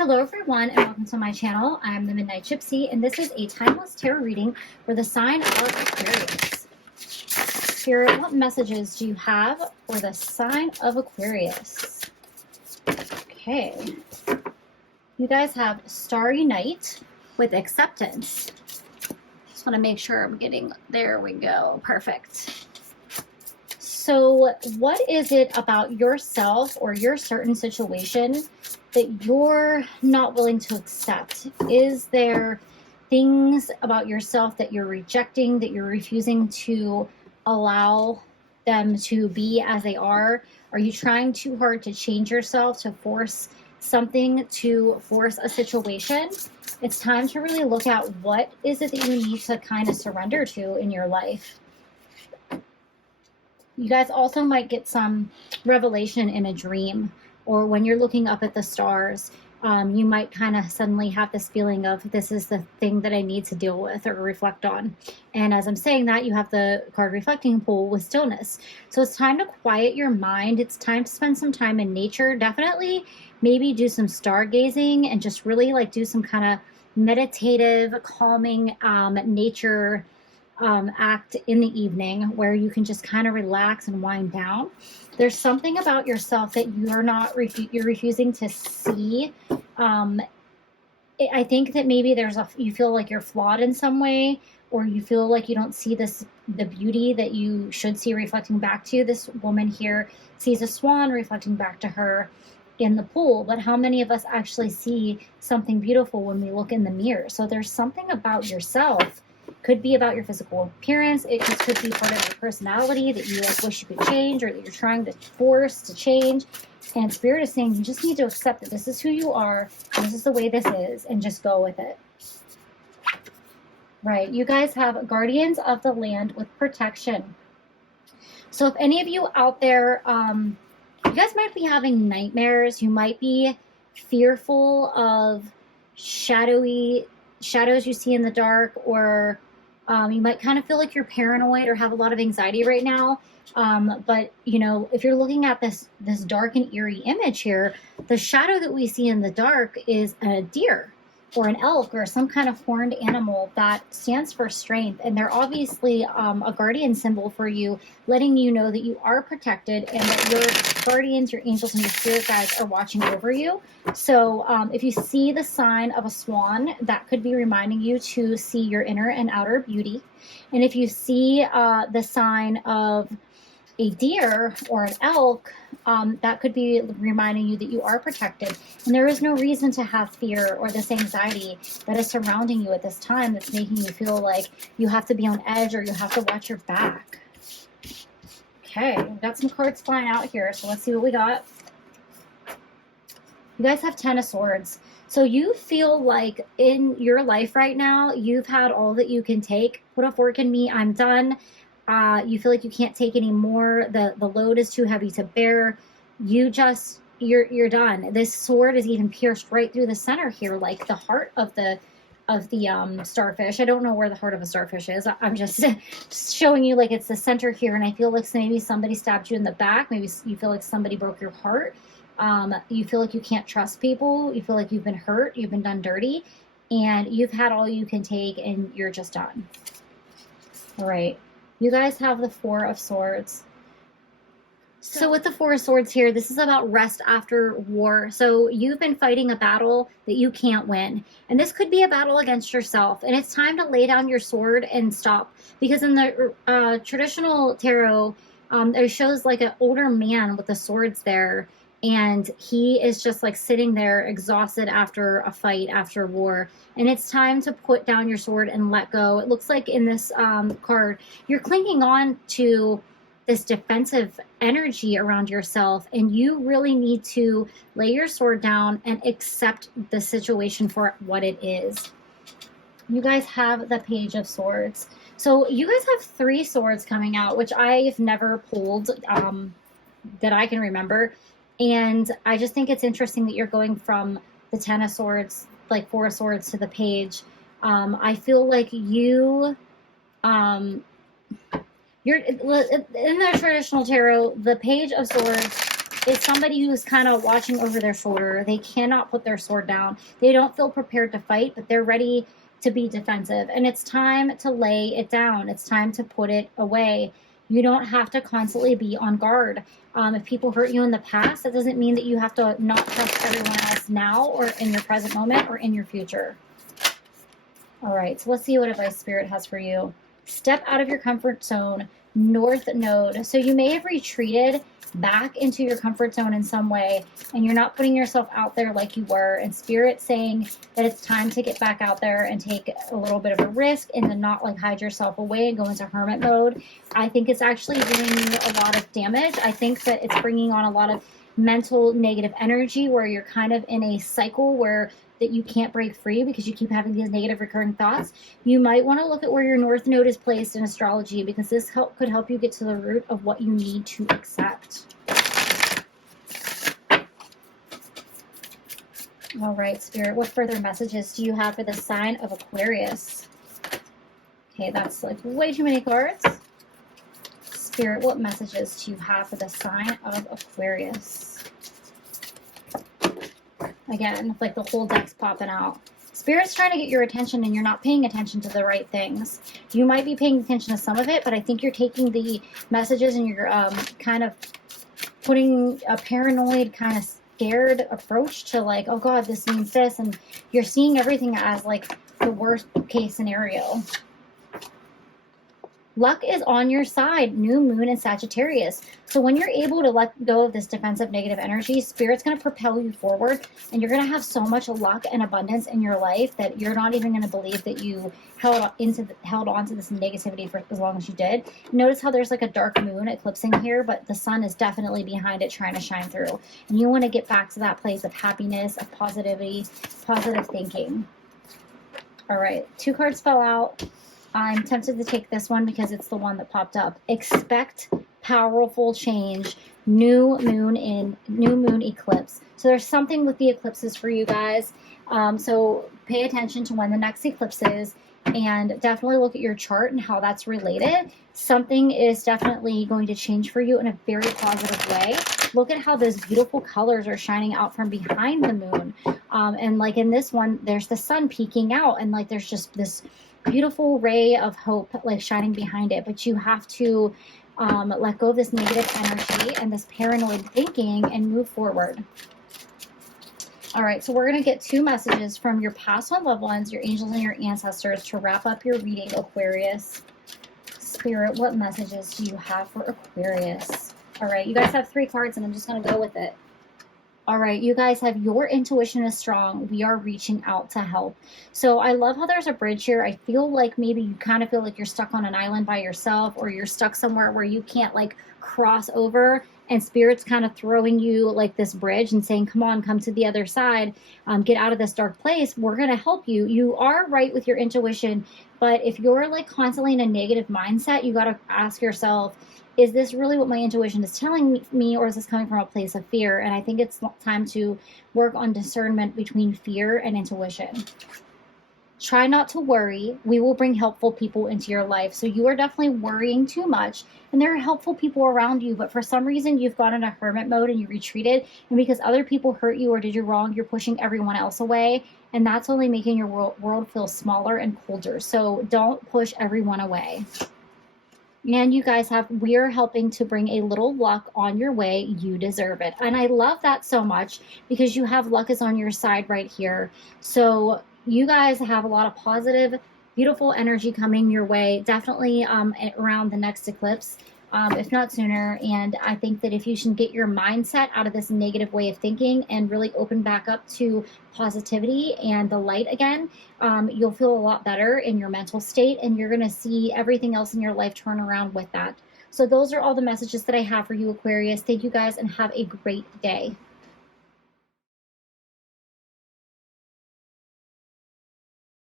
Hello everyone and welcome to my channel. I'm the Midnight Gypsy and this is a timeless tarot reading for the sign of Aquarius. Spirit, what messages do you have for the sign of Aquarius? Okay. You guys have Starry Night with Acceptance. Just want to make sure I'm getting, there we go, perfect. So what is it about yourself or your certain situation that you're not willing to accept? Is there things about yourself that you're rejecting, that you're refusing to allow them to be as they are? Are you trying too hard to change yourself, to force something, to force a situation? It's time to really look at what is it that you need to kind of surrender to in your life. You guys also might get some revelation in a dream, or when you're looking up at the stars, you might kind of suddenly have this feeling of this is the thing that I need to deal with or reflect on. And as I'm saying that, you have the card reflecting pool with stillness. So it's time to quiet your mind. It's time to spend some time in nature. Definitely maybe do some stargazing and just really like do some kind of meditative, calming nature act in the evening where you can just kind of relax and wind down. There's something about yourself that you're not you're refusing to see. I think that maybe you feel like you're flawed in some way, or you feel like you don't see the beauty that you should see reflecting back to you. This woman here sees a swan reflecting back to her in the pool, but how many of us actually see something beautiful when we look in the mirror? So there's something about yourself. Could be about your physical appearance. It just could be part of your personality that you like wish you could change, or that you're trying to force to change. And Spirit is saying you just need to accept that this is who you are, this is the way this is, and just go with it. Right, you guys have Guardians of the Land with protection. So if any of you out there, you guys might be having nightmares. You might be fearful of shadows you see in the dark, or you might kind of feel like you're paranoid or have a lot of anxiety right now. But you know, if you're looking at this dark and eerie image here, the shadow that we see in the dark is a deer or an elk or some kind of horned animal that stands for strength. And they're obviously a guardian symbol for you, letting you know that you are protected and that your guardians, your angels, and your spirit guides are watching over you. So if you see the sign of a swan, that could be reminding you to see your inner and outer beauty. And if you see the sign of a deer or an elk, that could be reminding you that you are protected. And there is no reason to have fear or this anxiety that is surrounding you at this time that's making you feel like you have to be on edge or you have to watch your back. Okay, we've got some cards flying out here, so let's see what we got. You guys have Ten of Swords. So you feel like in your life right now, you've had all that you can take. Put a fork in me, I'm done. You feel like you can't take any more. The load is too heavy to bear. You're done. This sword is even pierced right through the center here, like the heart of the starfish. I don't know where the heart of a starfish is. I'm just showing you like it's the center here, and I feel like maybe somebody stabbed you in the back. Maybe you feel like somebody broke your heart. You feel like you can't trust people. You feel like you've been hurt. You've been done dirty, and you've had all you can take, and you're just done. All right. You guys have the Four of Swords. So with the Four of Swords here, this is about rest after war. So you've been fighting a battle that you can't win. And this could be a battle against yourself. And it's time to lay down your sword and stop. Because in the traditional tarot, it shows like an older man with the swords there. And he is just like sitting there exhausted after a fight, after war. And it's time to put down your sword and let go. It looks like in this card, you're clinging on to this defensive energy around yourself. And you really need to lay your sword down and accept the situation for what it is. You guys have the Page of Swords. So you guys have 3 swords coming out, which I've never pulled that I can remember. And I just think it's interesting that you're going from the Ten of Swords, like Four of Swords, to the Page. I feel like you're in the traditional tarot, the Page of Swords is somebody who's kind of watching over their shoulder. They cannot put their sword down. They don't feel prepared to fight, but they're ready to be defensive. And it's time to lay it down. It's time to put it away. You don't have to constantly be on guard. If people hurt you in the past, that doesn't mean that you have to not trust everyone else now or in your present moment or in your future. All right, so let's see what advice Spirit has for you. Step out of your comfort zone, North Node. So you may have retreated back into your comfort zone in some way, and you're not putting yourself out there like you were. And Spirit's saying that it's time to get back out there and take a little bit of a risk and to not like hide yourself away and go into hermit mode. I think it's actually doing you a lot of damage. I think that it's bringing on a lot of mental negative energy where you're kind of in a cycle where that you can't break free because you keep having these negative recurring thoughts. You might want to look at where your North Node is placed in astrology, because this could help you get to the root of what you need to accept. All right, Spirit, what further messages do you have for the sign of Aquarius? Okay, that's like way too many cards. Spirit, what messages do you have for the sign of Aquarius? Again, like the whole deck's popping out. Spirit's trying to get your attention and you're not paying attention to the right things. You might be paying attention to some of it, but I think you're taking the messages and you're kind of putting a paranoid, kind of scared approach to like, oh God, this means this. And you're seeing everything as like the worst case scenario. Luck is on your side, new moon in Sagittarius. So when you're able to let go of this defensive negative energy, Spirit's going to propel you forward, and you're going to have so much luck and abundance in your life that you're not even going to believe that you held on to this negativity for as long as you did. Notice how there's like a dark moon eclipsing here, but the sun is definitely behind it trying to shine through. And you want to get back to that place of happiness, of positivity, positive thinking. All right, 2 cards fell out. I'm tempted to take this one because it's the one that popped up. Expect powerful change. New moon eclipse. So there's something with the eclipses for you guys. So pay attention to when the next eclipse is, and definitely look at your chart and how that's related. Something is definitely going to change for you in a very positive way. Look at how those beautiful colors are shining out from behind the moon. And like in this one, there's the sun peeking out, and like there's just this beautiful ray of hope like shining behind it. But you have to let go of this negative energy and this paranoid thinking and move forward. All right, so we're going to get 2 messages from your past one, loved ones, your angels and your ancestors to wrap up your reading, Aquarius. Spirit, what messages do you have for Aquarius? All right, you guys have 3 cards and I'm just going to go with it. All right, you guys have your intuition is strong. We are reaching out to help. So I love how there's a bridge here. I feel like maybe you kind of feel like you're stuck on an island by yourself, or you're stuck somewhere where you can't like cross over, and Spirit's kind of throwing you like this bridge and saying, come on, come to the other side, get out of this dark place. We're going to help you. You are right with your intuition, but if you're like constantly in a negative mindset, you got to ask yourself, is this really what my intuition is telling me, or is this coming from a place of fear? And I think it's time to work on discernment between fear and intuition. Try not to worry. We will bring helpful people into your life. So you are definitely worrying too much, and there are helpful people around you, but for some reason you've gone into hermit mode and you retreated, and because other people hurt you or did you wrong, you're pushing everyone else away, and that's only making your world feel smaller and colder. So don't push everyone away. And you guys we're helping to bring a little luck on your way. You deserve it. And I love that so much because you have luck is on your side right here. So you guys have a lot of positive, beautiful energy coming your way, definitely around the next eclipse, if not sooner. And I think that if you should get your mindset out of this negative way of thinking and really open back up to positivity and the light again, you'll feel a lot better in your mental state, and you're going to see everything else in your life turn around with that. So those are all the messages that I have for you, Aquarius. Thank you guys, and have a great day.